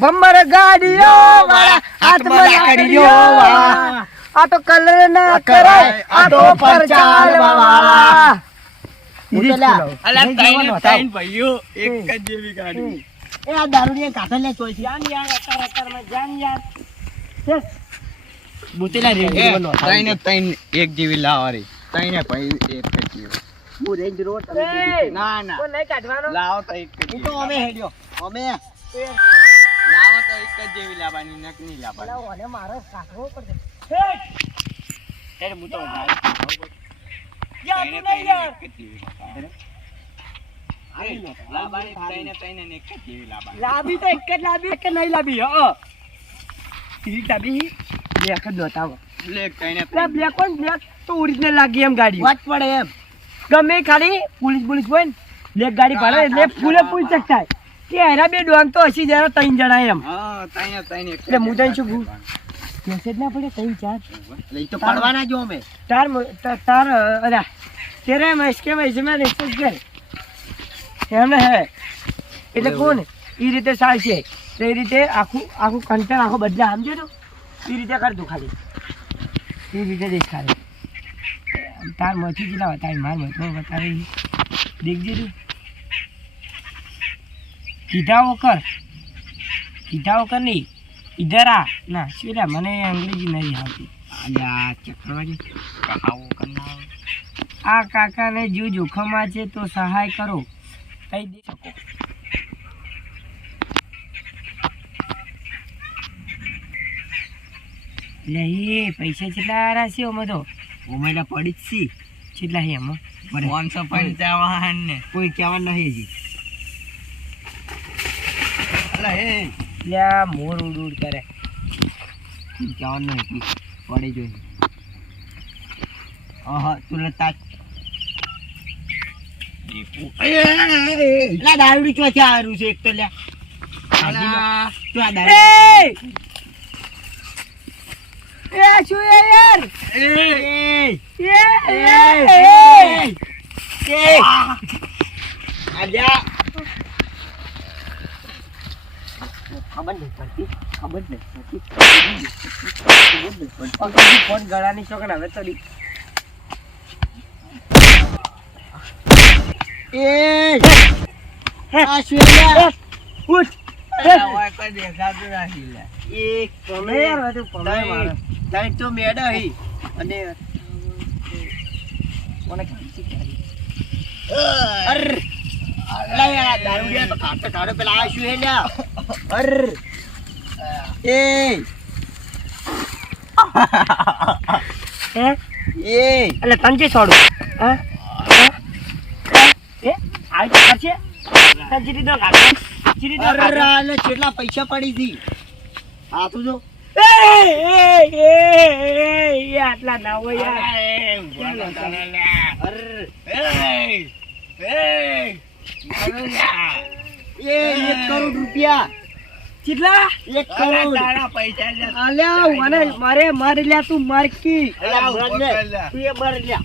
ભમર ગાડીઓ વાળા હાથમાં લાકડીઓ વાળા આ તો કલર ના કરાય આ તો પરચાલ વાળા અલા તાઈન ભાઈઓ એક જ જેવી ગાડી એ આ દારૂડિયા કાકા લે ચોઈ જાન યાર અતાર માં જાન યાર બુતેલા રેન્જ રોવર નો તાઈન એક જેવી લાવારી તાઈને ભાઈ એક જ જેવી હું રેન્જ રોવર ના ના કોઈ નહીં કાઢવાનો લાવો તો એક જ હું તો જેવી. અમે હેડ્યો અમે લાવો તો એક જ જેવી લાવવાની નક નહીં લાવવાની અને મારો કાઢવો પડશે હું તો યાર તું નહીં યાર લાવવાની તાઈને ને એક જ જેવી લાવવાની લાવી તો એક જ લાવી કે નહીં લાવી સીધી લાવી બ્લેક જ નહોતા બ્લેક તાઈને બ્લેક કોણ બ્લેક તો ઓરિજિનલ લાગી એમ ગાડી વાત પડે એમ ગમે ખાલી પોલીસ હોય ને બ્લેક ગાડી પાડે એટલે ફૂલે ફૂલ ચક થાય કે એના બે ડોન તો હસી જરા 3 જણા એમ હા તાઈને એટલે હું તને શું કહું મેસેજ ના પડે 3 4 એટલે ઈ તો પડવાના જો અમે તાર અરે તેરે મેં इसके में इसमें रिसर्च कर એમને હે એટલે કોણ ઈ રીતે ચાલશે તો એ રીતે આખું કન્ટેન્ટ આખો બદલા સમજે તો એ રીતે કર દઉં ખાલી એ રીતે દેખાડે તાર મથી જેટલા હતા માર મતમાં બતાવે દેખજે તું કીધા વગર નહીં ઇધર આ ના શું મને અંગ્રેજી નહીં આવતી અલ્યા ચક્રવાજી કહાવો કરના આ કાકાને જો જોખમમાં છે તો સહાય કરો કહી દે શકો લે એ પૈસા કેટલા આરા છે અમે તો ઓમેલા પડી જ સી કેટલા છે એમાં 155 ને કોઈ કહેવા નહીં હજી અલા હે લે આ મોર ઉડ કરે કહેવા નહીં પડી જોઈએ હા તું લતા લા દારૂડી ચોથી આરું છે એક તો લ્યા અલા તું આ એ દારૂ એ શું એ યાર આજા ખબર નહીં પડતી ફોન ગળાની ચોકડ હવે તો આ શું ઉઠ ઓય કોઈ દેખાતું નથી લે એક તમે યાર હવે તું પમે મારે તાઈ તો મેડા હી અને મને કાંચી કરી અર લા યાર દારૂડિયા તો કાટે કાડો પેલા આ શું હે લ્યા અર એ હે એ એટલે તંજે છોડું હા એ આવી તો કરશે તંજી દો કાકા જીરી દો અર આલે કેટલા પૈસા પડી થી આ તું જો એ આટલા ના હોય યાર અર એ 1 કરોડ રૂપિયા કેટલા 1 કરોડ તારા પૈસા લે અલ્યા મને મારે લ્યા તું મારકી અલા તું એ બર લ્યા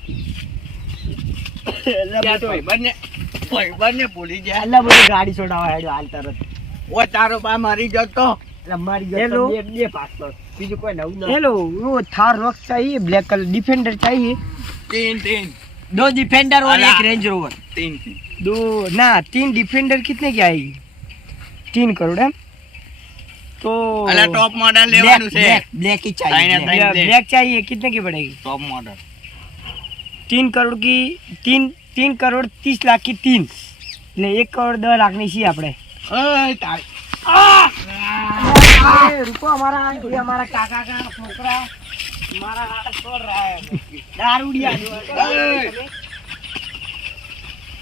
બંને ભૂલી જાય અલ્લા બધું ગાડી છોડાવા હેડ્યો હાલ તરત ઓ તારો બા મારી જતો એટલે મારી હેલો. ગયો બે પાસપોર્ટ બીજું કોઈ નવું ના हेलो वो थार रॉक चाहिए ब्लैक कलर डिफेंडर चाहिए तीन दो डिफेंडर और अला। एक रेंज रोवर तीन दो ना 3 डिफेंडर कितने की आएगी 3 करोड़ है तो अला टॉप मॉडल लेવાનું છે ब्लैक ही ताइने चाहिए ताइने। ब्लैक चाहिए कितने की पड़ेगी टॉप मॉडल 3 करोड़ की 3 करोड़ 30 लाख की 3 એટલે 1 કરોડ 10 લાખ ની છે આપણે ઓય તારી रुको हमारा काका का छोकरा हमारा हाथ छोड़ रहा है दारूडिया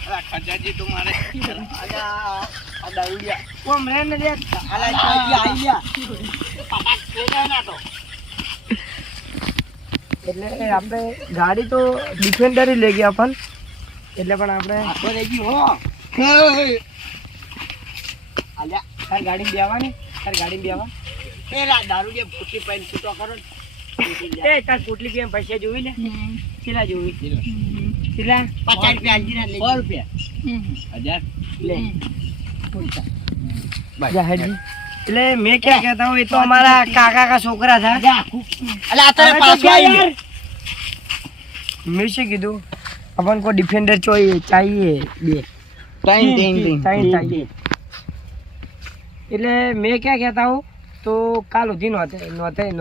અલા ખજાજી તું મારે आ दारूडिया वो मैंने देख अला चाहिए आई लिया એટલે આપણે ગાડી તો ડિફેન્ડર લઈ ગયા પણ એટલે પણ આપણે आखो रेजी हो आल्या તાર ગાડી બેવાની तेरा दारूडिया फुटी पैन छूटो करो એ તાર પોટલી કેમ પૈસા જોઈ લે કેટલા જોઈ કેટલા 50 रुपया अंजीरा ले 100 રૂપિયા 1000 લે બસ જા હેડી એટલે મેં ક્યાં કહેતા હું, એ તો અમારા કાકા કા છોકરા થા. અલા આ તો પાછું આવી ગયું. મેં શું કીધું, अपन को डिफेंडर चाहिए બે ત્રણ चाहिए. એટલે મેં ક્યાં કહેતા હું, તો કાલ સુધી નોંધાઈ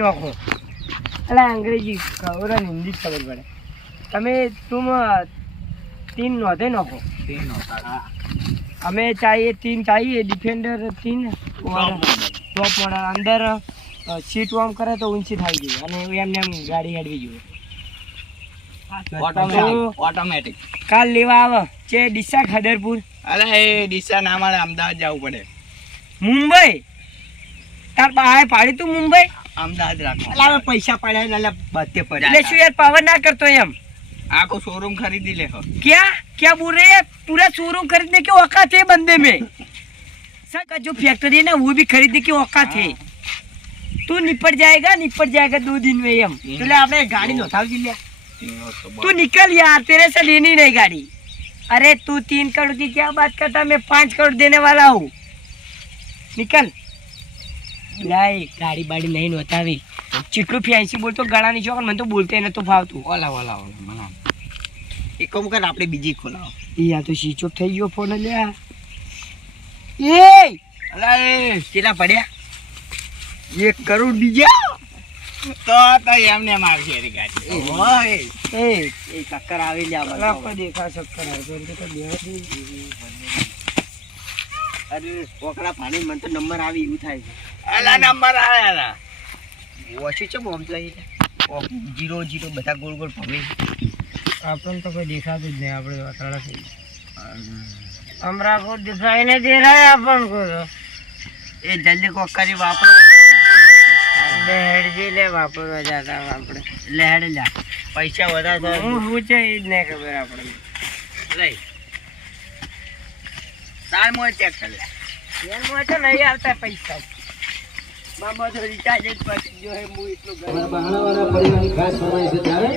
નાખો. એટલે અંગ્રેજી ખબર ને હિન્દી જ ખબર પડે. તમે तुम 3 नौधे नाखो. हमें चाहिए 3 चाहिए डिफेंडर 3 और टॉप मॉडल अंदर सीट वार्म करे तो ऊंची થઈ ગઈ અને એમને એમ ગાડી હેડવી જોઈએ. ઓટોમેટિક કાલ લેવા આવે છે ડીસા ખદરપુર. અરે એ ડીસા ના મળે, અમદાવાદ જવું પડે. મુંબઈ તાર બાય પાડી તું મુંબઈ. અમદાવાદ રાખો. અલા હવે પૈસા પડ્યા ને અલા બધે પડ્યા. એટલે શું યાર પાવર ના કરતો એમ. આખો શોરૂમ ખરીદી લે. क्या बोल रहे हैं, पूरा शोरूम खरीदने की औकात है बंदे में. सर का जो फैक्ट्री है ना वो भी खरीदने की औकात है. तू निपट जाएगा 2 दिन में एम. એટલે આપણે ગાડી નોંધાવજી લે. तू निकल यार, तेरे से लेनी नहीं गाड़ी. अरे तू 3 करोड़ की क्या बात करता, मैं 5 करोड़ देने वाला हूँ. निकल. नहीं गाड़ी बाड़ी नहीं नोतावी. चिटलू फैंसी बोलतो गळानी शौक મને તો બોલતે ન તો ફાવતું. ઓલા મને એક કામ કર આપણે બીજી ખોલાવો. યા તો સ્વિચ ઓફ થઈ ગયો ફોન લ્યા. એ અલા એ કેટલા પડ્યા? 1 કરોડ બીજા. તો એમને એમ આવશે એની ગાડી. ઓય એ એ ચક્કર આવી લે આપણે. અલા કોઈ દેખા શકતા નથી તો દેવાથી. અરે ઓકડા પાણી મને તો નંબર આવી એવું થાય છે. અલા નંબર આયા ઓછી છે બોમ્બ લઈ 0 બધા ગોળ ગોળ ભમે. આપણને તો કોઈ દેખાતું જ નહીં. આપણે વાતડા થઈ हमरा को दिखाई नहीं दे रहा है अपन को. એ જલ્દી કોક કરી વાપરો. લેહડજી લે વાપરવા જતા આપણે. લેડ જા પૈસા વધારે હું છે એ જ નહીં ખબર આપણને. લઈ તાર મોય ચેક કર લે. એમાં તો નહીં આવતા પૈસા. મામા તો રિચાર્જ જ પછી જો હે હું એટલું ઘર પરિવારની ખાસ ફરમાઈશ છે ત્યારે